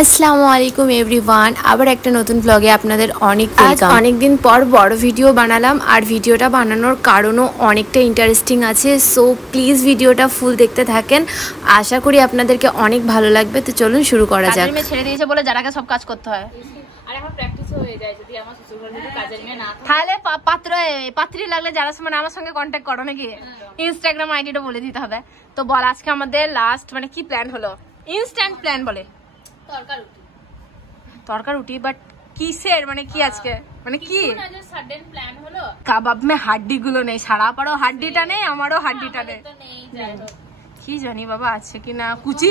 আসসালামু আলাইকুম এভরিওয়ান, আবার একটা নতুন ব্লগে আপনাদের অনেক ওয়েলকাম। অনেক দিন পর বড় ভিডিও বানালাম, আর ভিডিওটা বানানোর কারণও অনেকটা ইন্টারেস্টিং আছে। সো প্লিজ ভিডিওটা ফুল দেখতে থাকেন, আশা করি আপনাদেরকে অনেক ভালো লাগবে। তো চলুন শুরু করা যাক। মেয়ে ছেড়ে দিয়েছে বলে যারাকে সব কাজ করতে হয়, আর এখন প্র্যাকটিস হয়ে যায়। যদি আমার শ্বশুরবাড়ি যদি কাজের মেয়ে না থাকে, তাহলে পাত্রী লাগলে যারা সময় আমার সঙ্গে কন্ট্যাক্ট করো নাকি, ইনস্টাগ্রাম আইডিটা বলে দিতে হবে। তো বল, আজকে আমাদের লাস্ট মানে কি প্ল্যান হলো? ইনস্ট্যান্ট প্ল্যান বলে তরকা রুটি, বাট কিসের মানে কি আজকে মানে কি সাডেন প্ল্যান হলো? কাবাব মে হাড্ডি গুলো নেই, সারা পারো হাড্ডিটা নেই, আমারও হাড্ডিটা নেই, কি জানি বাবা আছে কিনা। কুচি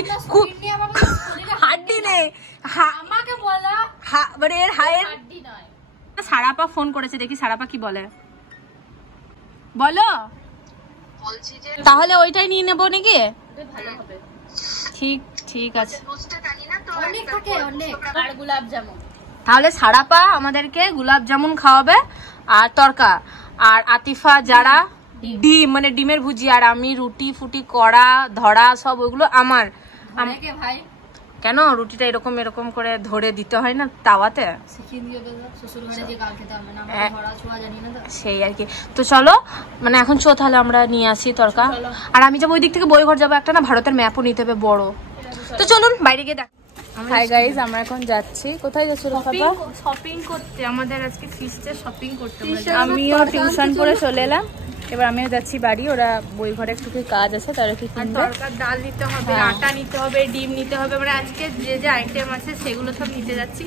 হাড্ডি নেই, আমাকে বলা মানে এর হাড্ডি নয়। সারাপা ফোন করেছে, দেখি সারাপা কি বলে। বলো, তাহলে ওইটাই নিয়ে নেবো নাকি? ভালো হবে, ঠিক ঠিক আছে। তাহলে সারাপা আমাদেরকে গোলাপ জামুন খাওয়াবে আর তরকা, আর আতিফা যারা ডিম মানে ডিমের ভুজি, আর আমি রুটি ফুটি করা ধরা সব ওইগুলো আমার। ভাই কেন রুটিটা এরকম এরকম করে ধরে দিতে হয় না তাওয়াতে, সেই আর কি। তো চলো মানে এখন তাহলে আমরা নিয়ে আসি তরকা, আর আমি যাবো ওই দিক থেকে বইঘর যাবো, একটা না ভারতের ম্যাপও নিতে হবে বড়। তো চলুন বাইরে গিয়ে দেখ। হাই গাইস, আমরা এখন যাচ্ছি। কোথায় যাচ্ছি? শপিং করতে, আমাদের আজকে ফিস্টে শপিং করতে। আমিও টিউশন করে চলে এলাম, এবার আমিও যাচ্ছি বাড়ি। ওরা বই ঘরে একটু কাজ আছে, তারা কি কিনবে। তরকার ডাল নিতে হবে, আটা নিতে হবে, ডিম নিতে হবে, মানে আজকে যে যে আইটেম আছে সেগুলো সব নিতে যাচ্ছি।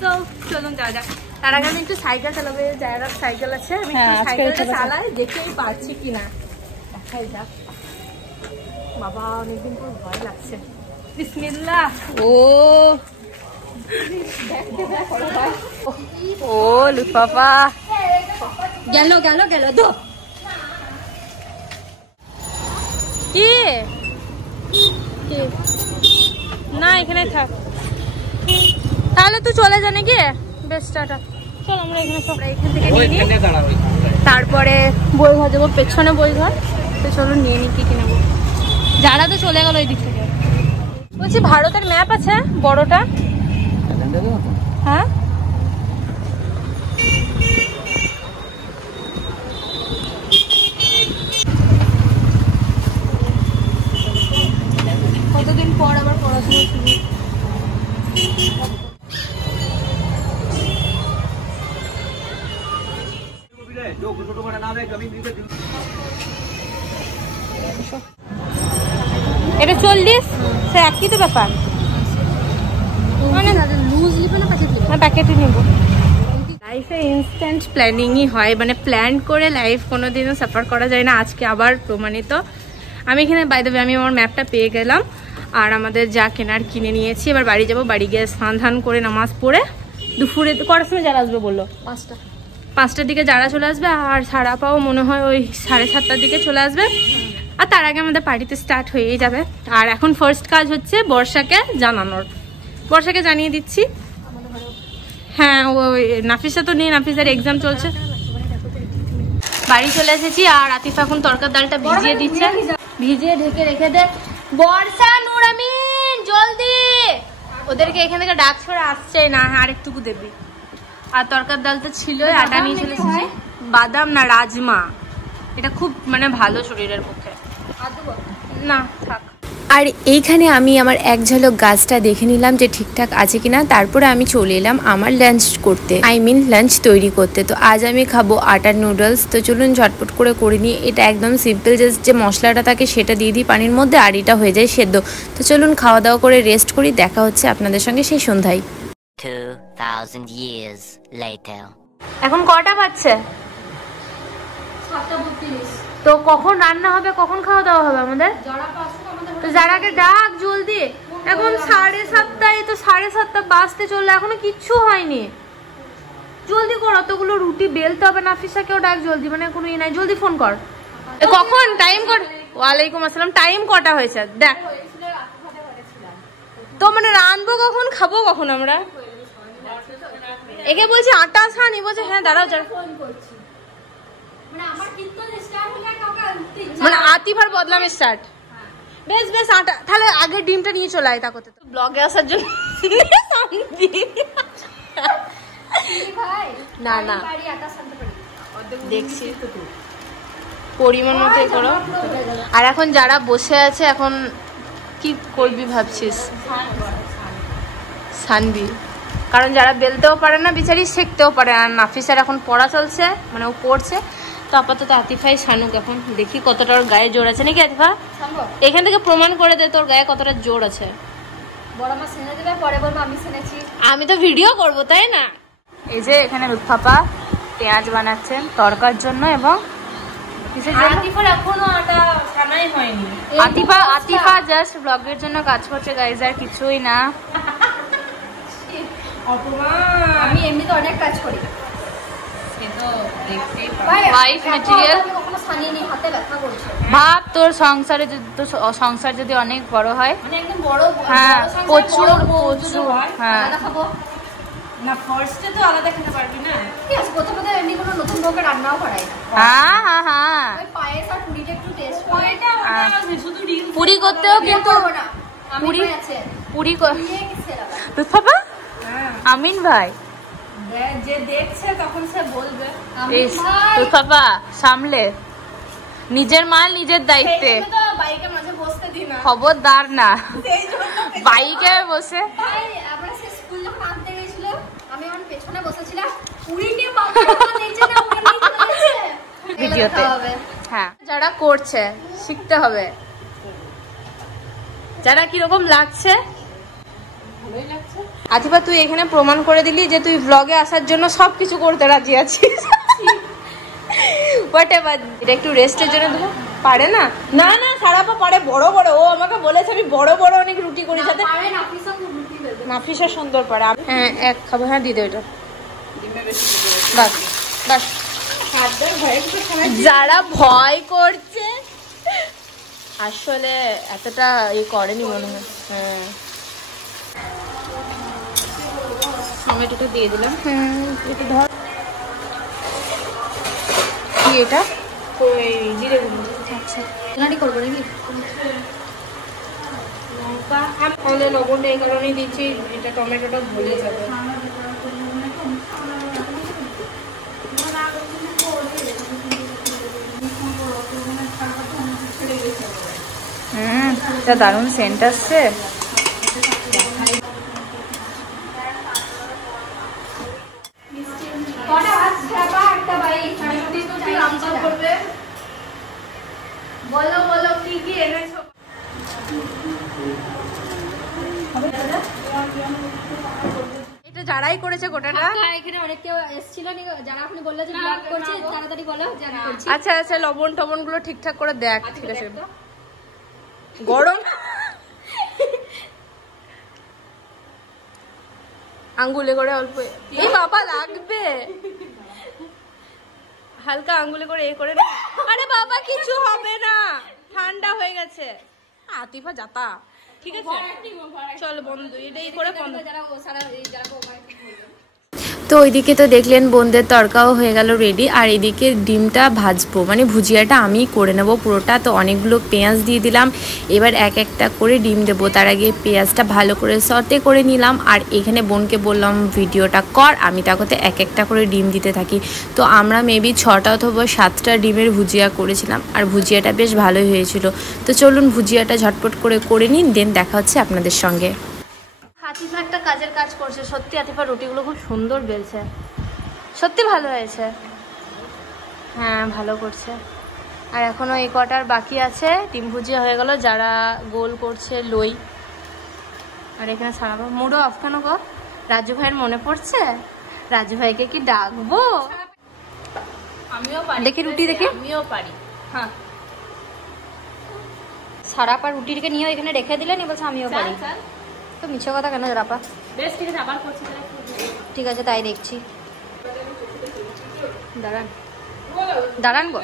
তো চলুন যাওয়া যাক। তার আগে আমি একটু সাইকেল চালাবো, যারা সাইকেল আছে আমি সাইকেলটা চালাই, দেখেই পারছি কিনা দেখাই যাক। বাবা অনেকদিন পর ভয় লাগছে। বিসমিল্লাহ। ও লুফাফা গেল গেল গেল দো। কি না এখানে থাক, তাহলে তুই চলে যা নাকি। বেশ টাটা, চল আমরা এখানে সব এখান থেকে নিয়ে নিই, তারপরে বইঘর যাবো, পেছনে বইঘর। তো চলুন নিয়ে নিই কি নেবো। যারা তো চলে গেল ওই দিক থেকে। বলছি ভারতের ম্যাপ আছে বড়টা? হ্যাঁ কতদিন পর আবার পড়াশোনা শুরু। এটা 40 সে একই তো ব্যাপার, মানে লুজ নিব না প্যাকেটে নিব। লাইফে ইনস্ট্যান্ট প্ল্যানিংই হয়, মানে প্ল্যান করে লাইফ কোনোদিনও সাফার করা যায় না। আজকে আবার প্রমাণিত। আমি এখানে বাই দ্য ওয়ে আমি আমার ম্যাপটা পেয়ে গেলাম, আর আমাদের যা কেনার কিনে নিয়েছি। এবার বাড়ি যাব, বাড়ি গিয়ে স্নান ধান করে নামাজ পড়ে দুপুরে কটার সময় যারা আসবে বললো? 5টার দিকে যারা চলে আসবে, আর সারাপাও মনে হয় ওই 7:30টার দিকে চলে আসবে। আর তার আগে আমাদের পার্টিতে স্টার্ট হয়েই যাবে। আর এখন ফার্স্ট কাজ হচ্ছে বর্ষাকে জানানোর, বর্ষাকে জানিয়ে দিচ্ছি। হ্যাঁ ওই নাফিসা তো নেই, নাফিসার এক্সাম চলছে। বাড়ি চলে এসেছি, আর আতিফা এখন তরকার ডালটা ভিজিয়ে দিচ্ছে, ভিজিয়ে ঢেকে রেখে দে। বর্ষা, নুরামিন জলদি, ওদেরকে এখান থেকে ডাক ছড়ে আসছে না। হ্যাঁ আরেকটুকু দেবি। আর তরকার ডালটা ছিল, আটা নিয়ে চলে এসেছি। বাদাম না রাজমা, এটা খুব মানে ভালো শরীরের পক্ষে। না থাক। আর এইখানে আমি আমার এক ঝলক গাছটা দেখে নিলাম যে ঠিকঠাক আছে কিনা। তারপরে আমি চলে এলাম আমার লাঞ্চ করতে, লাঞ্চ তৈরি করতে। তো আজ আমি খাবো আটার নুডলস। তো চলুন ঝটপট করে নিই। এটা একদম সিম্পল, জাস্ট যে মশলাটা থাকে সেটা দিয়ে দিই পানির মধ্যে, আর এটা হয়ে যায় সেদ্ধ। তো চলুন খাওয়া দাওয়া করে রেস্ট করি, দেখা হচ্ছে আপনাদের সঙ্গে সেই সন্ধ্যায়। 2000 years later. এখন কটা বাজছে? 7:32। তো কখন রান্না হবে, কখন খাওয়া দাওয়া হবে আমাদের? তো যারাকে ডাক জলদি। এখন 7:30, তো 7:30 বাজতে চললো, এখনো কিচ্ছু হয়নি। জলদি কর, অতগুলো রুটি বেলতে হবে। নাফিসাকেও ডাক জলদি, মানে কোনো ই নাই, জলদি ফোন কর। কখন টাইম কর? ওয়ালাইকুম আসসালাম। টাইম কটা হয়েছে দেখ তো, মানে রানবো কখন, খাবো কখন আমরা? একে বলছি আটা ছানি, বলছে হ্যাঁ দাঁড়াও মানে আতিফার বদলাম স্টার্ট। বেশ বেশ আটা, তাহলে আগে ডিমটা নিয়ে চলে আয়। তা করতে তো ব্লগে আসার জন্য না না দেখছি পরিমাণ মতো করো। আর এখন যারা বসে আছে এখন কি করবি ভাবছিস? সানবি, কারণ যারা বেলতেও পারে না বিচারি শিখতেও পারে। আর নাফিসার এখন পড়া চলছে, মানে ও পড়ছে। তো আপাতত আতিফাই সানুক এখন, দেখি কতটা ওর গায়ে জোর আছে নাকি। আতিফা এখান থেকে প্রমাণ করে দে তোর গায়ে কতটা জোর আছে। আমি তো ভিডিও করব তাই না। এই যে এখানে লুৎফাপা পেঁয়াজ বানাচ্ছেন তরকার জন্য, এবং আতিফা জাস্ট ব্লগের জন্য কাজ করছে গাইজ, আর কিছুই না। আমি এমনিতে অনেক কাজ করি, ভাব তোর সংসারে, সংসার যদি অনেক বড় হয়, হ্যাঁ প্রচুর প্রচুর, হ্যাঁ না ফার্স্টে তো আলাদা খেতে পারবি না। ঠিক আছে, প্রথমে এমনি কোনো নতুন বউকে রান্নাও করাই না। হ্যাঁ হ্যাঁ হ্যাঁ, ওই পায়েস আর পুরিটা একটু টেস্ট করে। ওইটা শুধু ডিম পুরি করতেও কিন্তু পুরি আছে, পুরি লুৎফাপা আমিন ভাই যে দেখছে তখন সে বলবে লুৎফাপা সামলে, নিজের মাল নিজের দায়িত্বে। বাইকে মাঝে বসতে দি না, খবরদার না বাইকে বসে। আমরা সে স্কুল যখন আনতে গেছিল, আমি আমার পেছনে বসেছিলাম, পুরি নিয়ে বাবা নিচে না উড়ে নিয়ে চলে গেছে ভিডিওতে। হ্যাঁ, যারা করছে শিখতে হবে। যারা কিরকম লাগছে? আতিফা তুই এখানে প্রমাণ করে দিলি যে তুই ব্লগে আসার জন্য সবকিছু করতে রাজি আছিস। এটা একটু রেস্টের জন্য দেবো, পারে না? না না সারাপা পারে, বড় বড়। ও আমাকে বলেছে আমি বড় বড় অনেক রুটি করি, সাথে নাফিসা সুন্দর পারে। হ্যাঁ এক খাবো, হ্যাঁ দিদি ওইটা বাস বাস। যারা ভয় করছে আসলে এতটা ই করেনি মনে হয়। হ্যাঁ টমেটোটা দিয়ে দিলাম। এটা ধর কি এটা? ওই জিরে গুঁড়ো। আচ্ছা রান্না করবো নাকি? লঙ্কা আর ফলে লবণটা এই কারণেই দিচ্ছি, এটা টমেটোটা ভুলে যাবে। এটা দারুণ সেন্ট আসছে। বলো বলো কি কি এনেছো? এটা যারাই করেছে গোটাটা, এখানে অনেক কেউ এসেছিল, যারা আপনি বললেন যে ব্লগ করছে তাড়াতাড়ি বলো যে আমি করছি। আচ্ছা আচ্ছা লবণ টবণ গুলো ঠিকঠাক করে দেখ। ঠিক আছে, গরম আঙ্গুলে করে অল্প, এই বাবা লাগবে, হালকা আঙ্গুলে করে এ করে। আরে বাবা কিছু হবে না, ঠান্ডা হয়ে গেছে। আতিফা যাতা, ঠিক আছে চল বন্ধ, এটাই করে বন্ধ। তো ওইদিকে তো দেখলেন বোনদের তরকাও হয়ে গেল রেডি, আর এদিকে ডিমটা ভাজবো, মানে ভুজিয়াটা আমিই করে নেব পুরোটা। তো অনেকগুলো পেঁয়াজ দিয়ে দিলাম, এবার এক একটা করে ডিম দেবো। তার আগে পেঁয়াজটা ভালো করে সতে করে নিলাম, আর এখানে বোনকে বললাম ভিডিওটা কর, আমি তাকে এক একটা করে ডিম দিতে থাকি। তো আমরা মেবি 6টা অথবা 7টা ডিমের ভুজিয়া করেছিলাম, আর ভুজিয়াটা বেশ ভালোই হয়েছিল। তো চলুন ভুজিয়াটা ঝটপট করে নিন, দেন দেখা হচ্ছে আপনাদের সঙ্গে। আতিফা একটা কাজের কাজ করছে সত্যি। আতিফা রুটিগুলো খুব সুন্দর বেলছে, সত্যি ভালো হয়েছে। হ্যাঁ ভালো করছে। আর এখনো এই কটার বাকি আছে, ডিম ভুজিয়া হয়ে গেল। যারা গোল করছে লই, আর এখানে ছাড়াবো। মুডও অফ কেন গো? রাজু ভাইয়ের মনে পড়ছে? রাজু ভাইকে কি ডাকবো? আমিও পারি, দেখি রুটি দেখি। আমিও পারি। হ্যাঁ সারাপা রুটিটাকে নিয়ে এখানে রেখে দিলেন, বলছে আমিও পারি। তো মিছে কথা কেন রাপা? বেশ ঠিক আছে, আবার করছি। ঠিক আছে তাই দেখছি, দাঁড়ান দাঁড়ান গো।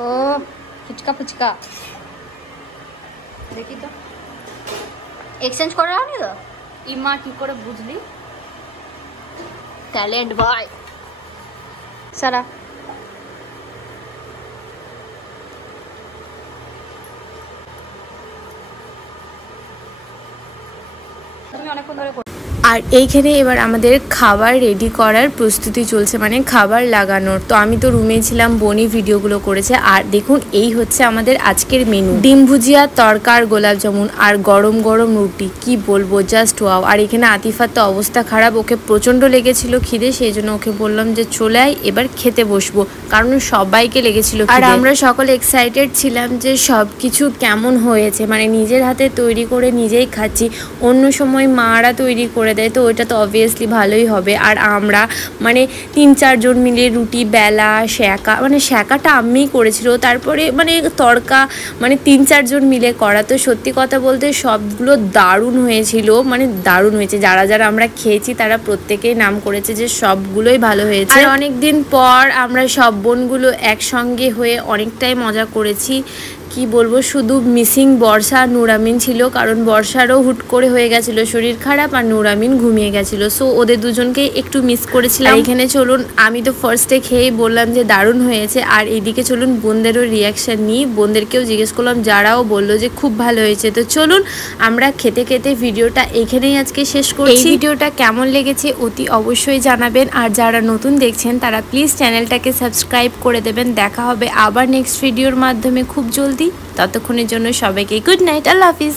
ও ফুচকা ফুচকা দেখি তো, এক্সচেঞ্জ করে রাখনি তো? ইমা কি করে বুঝলি? ট্যালেন্ট ভাই। সারা আর এইখানে এবার আমাদের খাবার রেডি করার প্রস্তুতি চলছে, মানে খাবার লাগানোর। তো আমি তো রুমে ছিলাম, বনি ভিডিওগুলো করেছে। আর দেখুন এই হচ্ছে আমাদের আজকের মেনু, ডিম ভুজিয়া, তরকার, গোলাপ জামুন আর গরম গরম রুটি। কি বলবো, জাস্ট ওয়াও। আর এখানে আতিফার তো অবস্থা খারাপ, ওকে প্রচণ্ড লেগেছিল খিদে, সেই জন্য ওকে বললাম যে চলে আয় এবার খেতে বসবো, কারণ সবাইকে লেগেছিল। আর আমরা সকলে এক্সাইটেড ছিলাম যে সব কিছু কেমন হয়েছে, মানে নিজের হাতে তৈরি করে নিজেই খাচ্ছি। অন্য সময় মারা তৈরি করে দেয়, তো ওইটা তো অবভিয়াসলি ভালোই হবে। আর আমরা মানে 3-4 জন মিলে রুটি বেলা, শেঁকা, মানে শেঁকাটা আম্মিই করেছিল, তারপরে মানে তড়কা, মানে 3-4 জন মিলে করা। তো সত্যি কথা বলতে সবগুলো দারুণ হয়েছিল, মানে দারুণ হয়েছে। যারা যারা আমরা খেয়েছি তারা প্রত্যেকেই নাম করেছে যে সবগুলোই ভালো হয়েছে। আর অনেকদিন পর আমরা সব বোনগুলো একসঙ্গে হয়ে অনেকটাই মজা করেছি। কি বলবো, শুধু মিসিং বর্ষা আর নুরামিন ছিল, কারণ বর্ষারও হুট করে হয়ে গেছিল শরীর খারাপ, আর নুরামিন ঘুমিয়ে গেছিলো, সো ওদের দুজনকে একটু মিস করেছিলাম। এখানে চলুন, আমি তো ফার্স্টে খেয়েই বললাম যে দারুণ হয়েছে। আর এইদিকে চলুন বোনদেরও রিয়াকশান নিই, বোনদেরকেও জিজ্ঞেস করলাম, যারাও বললো যে খুব ভালো হয়েছে। তো চলুন আমরা খেতে খেতে ভিডিওটা এখানেই আজকে শেষ করছি। এই ভিডিওটা কেমন লেগেছে অতি অবশ্যই জানাবেন, আর যারা নতুন দেখছেন তারা প্লিজ চ্যানেলটাকে সাবস্ক্রাইব করে দেবেন। দেখা হবে আবার নেক্সট ভিডিওর মাধ্যমে খুব জলদি। ততক্ষণের জন্য সবাইকে গুড নাইট, আল্লাহ হাফিজ।